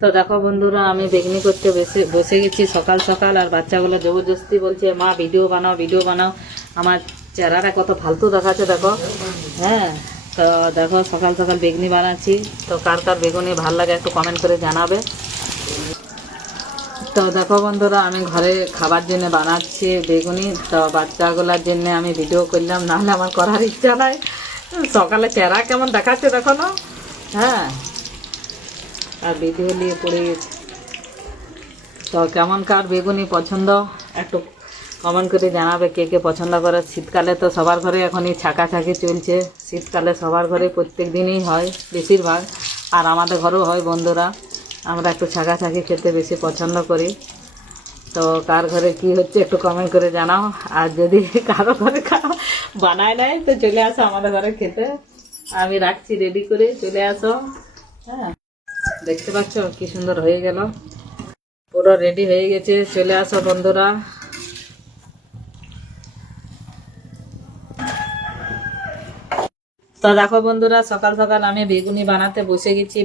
তো দেখো বন্ধুরা, আমি বেগনি করতে বসে গেছি সকাল সকাল। আর বাচ্চাগুলো জবরদস্তি বলছে মা ভিডিও বানাও ভিডিও বানাও। আমার চেহারাটা কত ফালতু দেখাচ্ছে দেখো। হ্যাঁ, তো দেখো সকাল সকাল বেগনি বানাচ্ছি। তো কার কার বেগুনি ভাল লাগে একটু কমেন্ট করে জানাবে। তো দেখো বন্ধুরা, আমি ঘরে খাবার জন্য বানাচ্ছি বেগুনি। তো বাচ্চাগুলোর জন্য আমি ভিডিও করলাম, নাহলে আমার করার ইচ্ছা নাই। সকালে চেহারা কেমন দেখাচ্ছে দেখো না। হ্যাঁ, আর ভিডিও নিয়ে পড়ে গেছে। তো কেমন কার বেগুনি পছন্দ একটু কমেন্ট করে জানাবে, কে কে পছন্দ করে। শীতকালে তো সবার ঘরে এখনই ছাকাছাকি চলছে। শীতকালে সবার ঘরে প্রত্যেক দিনই হয় বেশিরভাগ, আর আমাদের ঘরেও হয় বন্ধুরা। আমরা একটু ছাকাছাকি খেতে বেশি পছন্দ করি। তো কার ঘরে কি হচ্ছে একটু কমেন্ট করে জানাও। আর যদি কারো ঘরে বানায় নেয় তো চলে আসো আমাদের ঘরে খেতে। আমি রাখছি রেডি করে, চলে আসো। হ্যাঁ, দেখতে পাচ্ছ কি সুন্দর হয়ে গেল, পুরো রেডি হয়ে গেছে। চলে আসো বন্ধুরা। তো দেখো বন্ধুরা, সকাল সকাল আমি বেগুনি বানাতে বসে গেছি।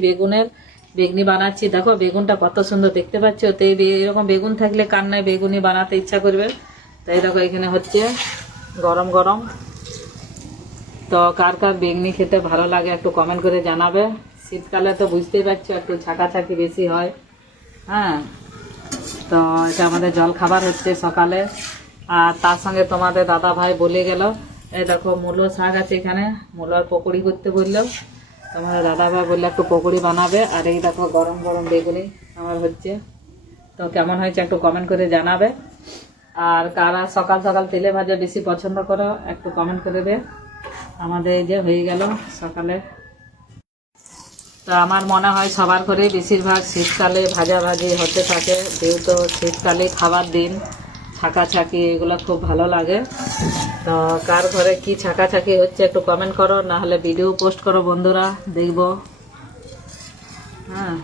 বেগুনি বানাচ্ছি। দেখো বেগুনটা কত সুন্দর দেখতে পাচ্ছ। তো এরকম বেগুন থাকলে কার নয় বেগুনি বানাতে ইচ্ছা করবে। তাই দেখো এখানে হচ্ছে গরম গরম। তো কার কার বেগুনি খেতে ভালো লাগে একটু কমেন্ট করে জানাবে। শীতকালে তো বুঝতেই পারছো একটু ছাকাছাকি বেশি হয়। হ্যাঁ, তো এটা আমাদের জল খাবার হচ্ছে সকালে। আর তার সঙ্গে তোমাদের দাদা ভাই বলে গেল, এই দেখো মূলো শাক আছে এখানে, মূলোর পকোড়ি করতে বললো। তোমাদের দাদা ভাই বললো একটু পকোড়ি বানাবে। আর এই দেখো গরম গরম বেগুনি আমার হচ্ছে। তো কেমন হয়েছে একটু কমেন্ট করে জানাবে। আর কারা সকাল সকাল তেলে ভাজা বেশি পছন্দ করো একটু কমেন্ট করে দে। আমাদের এই যে হয়ে গেল সকালে। তো আমার মনে হয় সবার ঘরে বেশিরভাগ শীতকালে ভাজাভাজি হতে থাকে, যেহেতু শীতকালে খাবার দিন। ছাকাছাকি এগুলো খুব ভালো লাগে। তো কার ঘরে কি ছাকাছাকি হচ্ছে একটু কমেন্ট করো, না হলে ভিডিও পোস্ট করো বন্ধুরা, দেখবো। হ্যাঁ।